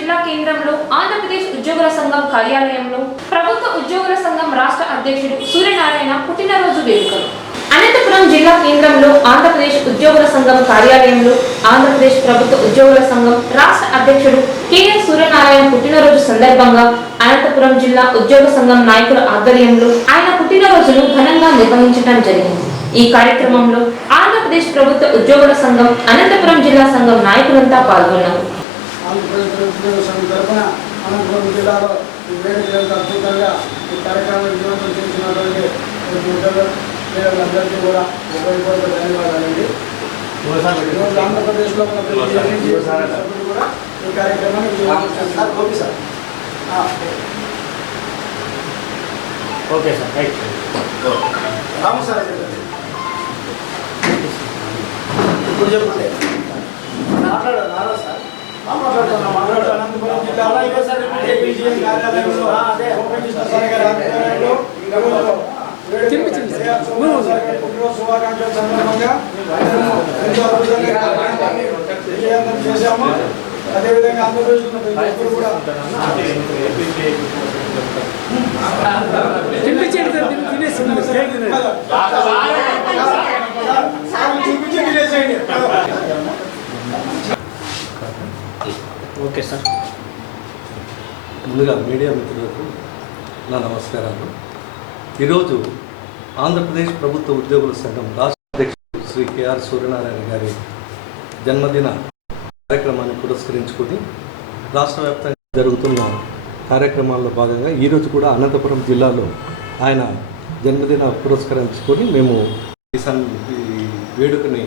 జిల్లా కేంద్రంలో ఆంధ్రప్రదేశ్ ఉద్యోగుల సంఘం కార్యాలయంలో ప్రభుత్వ ఉద్యోగుల సంఘం రాష్ట్ర అధ్యక్షుడు సూర్యనారాయణ పుట్టినరోజు వేడుకలు. అనంతపురం జిల్లా కేంద్రంలో ఆంధ్రప్రదేశ్ ఉద్యోగుల సంఘం కార్యాలయంలో ఆంధ్రప్రదేశ్ ప్రభుత్వ ఉద్యోగుల సంఘం రాష్ట్ర అధ్యక్షుడు కెఎన్ సూర్యనారాయణ పుట్టినరోజు సందర్భంగా అనంతపురం జిల్లా ఉద్యోగ సంఘం నాయకుల ఆధ్వర్యంలో ఆయన పుట్టినరోజును ఘనంగా నిర్వహించడం జరిగింది. ఈ కార్యక్రమంలో ఆంధ్రప్రదేశ్ ప్రభుత్వ ఉద్యోగుల సంఘం అనంతపురం జిల్లా సంఘం నాయకులంతా పాల్గొన్నారు. ఆంధ్రప్రదేశ్ ప్రభుత్వ సంఘం తరఫున అనంతపురం జిల్లాలో ఈ వేడుకలంతా అద్భుతంగా ఈ కార్యక్రమాన్ని విజయవంతం చేసినటువంటి అందరికీ కూడా ఉపయోగపూర్వక ధన్యవాదాలండి. ఈరోజు ఆంధ్రప్రదేశ్లో ఉన్న ప్రతి సభ్యులు కూడా ఈ కార్యక్రమాన్ని విజయవంతం చేస్తున్నారు. ఆ, okay. Sir right Ramu sir. ఇప్పుడు చెప్పండి మాట్లాడారు నారా సార్ ఆ, మాట్లాడుతున్నా మాట్లాడుతున్నా అనంతపురం జిల్లాలో ఏపీజీఎం కార్యాలయంలో గోపకృష్ణ సార్ గారి ఆధ్వర్యంలో ఈరోజు వేడుక శ్రీఆర్ సోమవారం సార్ గారి పుట్టినరోజు శుభాకాంక్షల సందర్భంగా ఎంతో అద్భుతంగా విజయవంతం చేశాము. అదేవిధంగా ఆంధ్రప్రదేశ్ ఉన్న ప్రతి ఒక్కరు కూడా తినిపించండి సార్. ముందుగా మీడియా మిత్రులకు నా నమస్కారాలు. ఈరోజు ఆంధ్రప్రదేశ్ ప్రభుత్వ ఉద్యోగుల సంఘం రాష్ట్ర అధ్యక్షుడు శ్రీ కేఆర్ సూర్యనారాయణ గారి జన్మదిన కార్యక్రమాన్ని పురస్కరించుకొని రాష్ట్ర వ్యాప్తంగా జరుగుతున్న కార్యక్రమాల్లో భాగంగా ఈరోజు కూడా అనంతపురం జిల్లాలో ఆయన జన్మదిన పురస్కరించుకొని మేము ఈ సం ఈ వేడుకని